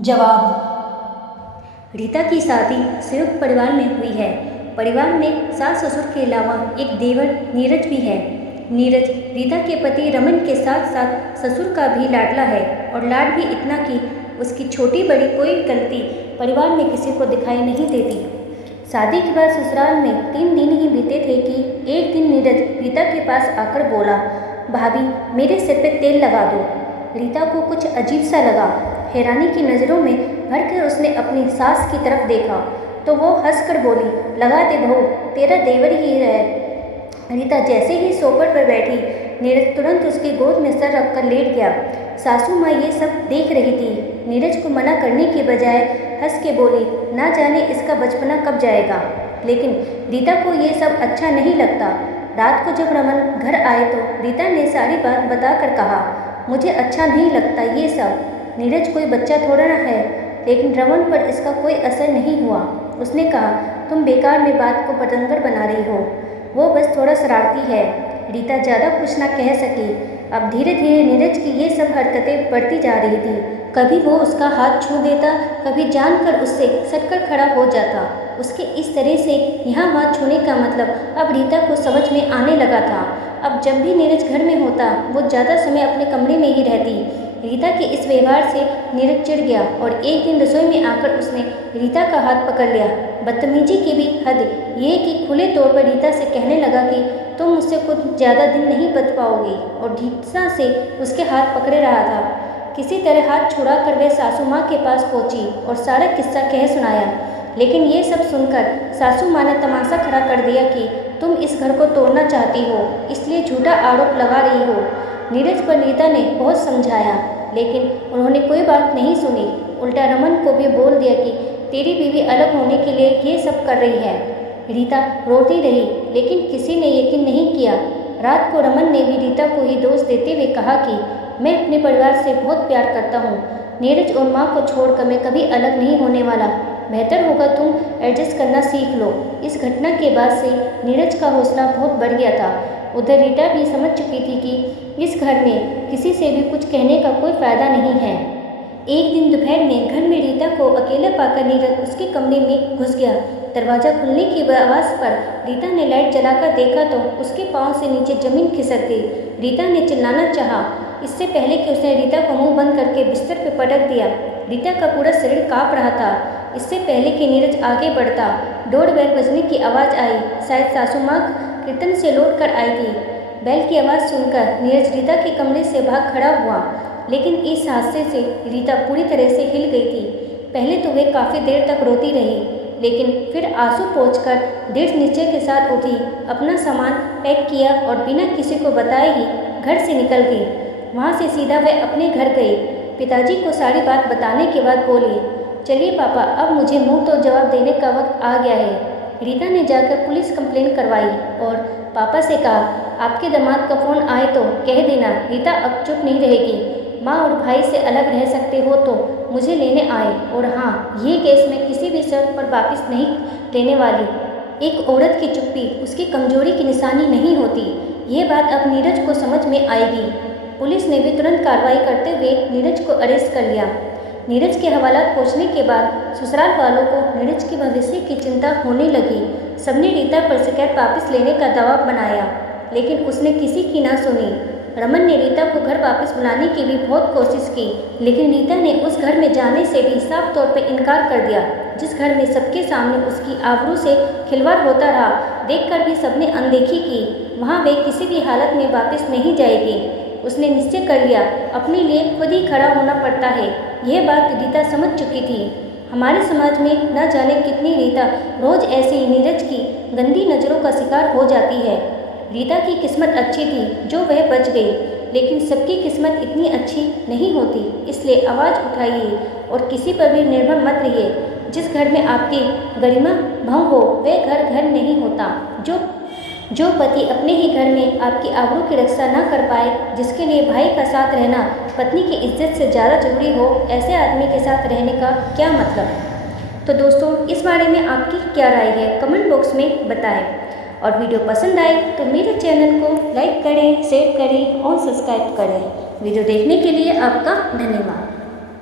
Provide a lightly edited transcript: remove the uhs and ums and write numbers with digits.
जवाब। रीता की शादी संयुक्त परिवार में हुई है। परिवार में सास ससुर के अलावा एक देवर नीरज भी है। नीरज रीता के पति रमन के साथ साथ ससुर का भी लाडला है और लाड भी इतना कि उसकी छोटी बड़ी कोई गलती परिवार में किसी को दिखाई नहीं देती। शादी के बाद ससुराल में 3 दिन ही बीते थे कि एक दिन नीरज रीता के पास आकर बोला, भाभी मेरे सिर पे तेल लगा दो। रीता को कुछ अजीब सा लगा। हैरानी की नज़रों में भरकर उसने अपनी सास की तरफ देखा तो वो हंसकर बोली, लगा दे बहू, तेरा देवर ही है। रीता जैसे ही सोफे पर बैठी, नीरज तुरंत उसकी गोद में सर रखकर लेट गया। सासू माँ ये सब देख रही थी। नीरज को मना करने के बजाय हंस के बोली, ना जाने इसका बचपना कब जाएगा। लेकिन रीता को ये सब अच्छा नहीं लगता। रात को जब रमन घर आए तो रीता ने सारी बात बताकर कहा, मुझे अच्छा नहीं लगता ये सब। नीरज कोई बच्चा थोड़ा ना है। लेकिन रमन पर इसका कोई असर नहीं हुआ। उसने कहा, तुम बेकार में बात को बतंगर बना रही हो, वो बस थोड़ा शरारती है। रीता ज़्यादा कुछ ना कह सकी। अब धीरे धीरे नीरज की ये सब हरकतें बढ़ती जा रही थी। कभी वो उसका हाथ छू देता, कभी जानकर उससे सटकर खड़ा हो जाता। उसके इस तरह से यहाँ हाथ छूने का मतलब अब रीता को समझ में आने लगा था। अब जब भी नीरज घर में होता, वो ज़्यादा समय अपने कमरे में ही रहती। रीता के इस व्यवहार से नीरज चिढ़ गया और एक दिन रसोई में आकर उसने रीता का हाथ पकड़ लिया। बदतमीजी की भी हद ये कि खुले तौर पर रीता से कहने लगा कि तुम मुझसे कुछ ज़्यादा दिन नहीं बच पाओगी, और ढीठता से उसके हाथ पकड़े रहा था। किसी तरह हाथ छुड़ा कर वह सासू माँ के पास पहुँची और सारा किस्सा कह सुनाया। लेकिन ये सब सुनकर सासू माँ ने तमाशा खड़ा कर दिया कि तुम इस घर को तोड़ना चाहती हो, इसलिए झूठा आरोप लगा रही हो। नीरज पर रीता ने बहुत समझाया, लेकिन उन्होंने कोई बात नहीं सुनी। उल्टा रमन को भी बोल दिया कि तेरी बीवी अलग होने के लिए ये सब कर रही है। रीता रोती रही, लेकिन किसी ने यकीन नहीं किया। रात को रमन ने भी रीता को ही दोष देते हुए कहा कि मैं अपने परिवार से बहुत प्यार करता हूँ। नीरज और माँ को छोड़कर मैं कभी अलग नहीं होने वाला। बेहतर होगा तुम एडजस्ट करना सीख लो। इस घटना के बाद से नीरज का हौसला बहुत बढ़ गया था। उधर रीता भी समझ चुकी थी कि इस घर में किसी से भी कुछ कहने का कोई फायदा नहीं है। एक दिन दोपहर में घर में रीता को अकेला पाकर नीरज उसके कमरे में घुस गया। दरवाज़ा खुलने की आवाज़ पर रीता ने लाइट जलाकर देखा तो उसके पाँव से नीचे जमीन खिसक गई। रीता ने चिल्लाना चाहा, इससे पहले कि उसने रीता को मुंह बंद करके बिस्तर पर पटक दिया। रीता का पूरा शरीर काँप रहा था। इससे पहले कि नीरज आगे बढ़ता, डोरबेल बजने की आवाज़ आई। शायद सासू माँ कीर्तन से लौट कर आई थी। बेल की आवाज़ सुनकर नीरज रीता के कमरे से भाग खड़ा हुआ, लेकिन इस हादसे से रीता पूरी तरह से हिल गई थी। पहले तो वे काफ़ी देर तक रोती रही, लेकिन फिर आंसू पोंछकर दृढ़ निश्चय के साथ उठी, अपना सामान पैक किया और बिना किसी को बताए ही घर से निकल गई। वहाँ से सीधा वह अपने घर गई। पिताजी को सारी बात बताने के बाद बोली, चलिए पापा, अब मुझे मुँह तो जवाब देने का वक्त आ गया है। रीता ने जाकर पुलिस कंप्लेंट करवाई और पापा से कहा, आपके दामाद का फ़ोन आए तो कह देना रीता अब चुप नहीं रहेगी। माँ और भाई से अलग रह सकते हो तो मुझे लेने आए, और हाँ, ये केस मैं किसी भी शर्त पर वापस नहीं लेने वाली। एक औरत की चुप्पी उसकी कमजोरी की निशानी नहीं होती। ये बात अब नीरज को समझ में आएगी। पुलिस ने भी तुरंत कार्रवाई करते हुए नीरज को अरेस्ट कर लिया। नीरज के हवालात पहुंचने के बाद ससुराल वालों को नीरज के भविष्य की चिंता होने लगी। सबने रीता पर शिकायत वापस लेने का दबाव बनाया, लेकिन उसने किसी की ना सुनी। रमन ने रीता को घर वापस बुलाने की भी बहुत कोशिश की, लेकिन रीता ने उस घर में जाने से भी साफ तौर पर इनकार कर दिया। जिस घर में सबके सामने उसकी आबरू से खिलवाड़ होता रहा, देखकर भी सबने अनदेखी की, वहाँ वे किसी भी हालत में वापस नहीं जाएगी। उसने निश्चय कर लिया, अपने लिए खुद ही खड़ा होना पड़ता है। यह बात रीता समझ चुकी थी। हमारे समाज में न जाने कितनी रीता रोज ऐसे नीरज की गंदी नज़रों का शिकार हो जाती है। रीता की किस्मत अच्छी थी जो वह बच गई, लेकिन सबकी किस्मत इतनी अच्छी नहीं होती। इसलिए आवाज़ उठाइए और किसी पर भी निर्भर मत रहिए। जिस घर में आपकी गरिमा भंग हो, वह घर घर नहीं होता। जो पति अपने ही घर में आपकी आबरू की रक्षा न कर पाए, जिसके लिए भाई का साथ रहना पत्नी की इज्जत से ज़्यादा जरूरी हो, ऐसे आदमी के साथ रहने का क्या मतलब। तो दोस्तों, इस बारे में आपकी क्या राय है, कमेंट बॉक्स में बताएं। और वीडियो पसंद आए तो मेरे चैनल को लाइक करें, शेयर करें और सब्सक्राइब करें। वीडियो देखने के लिए आपका धन्यवाद।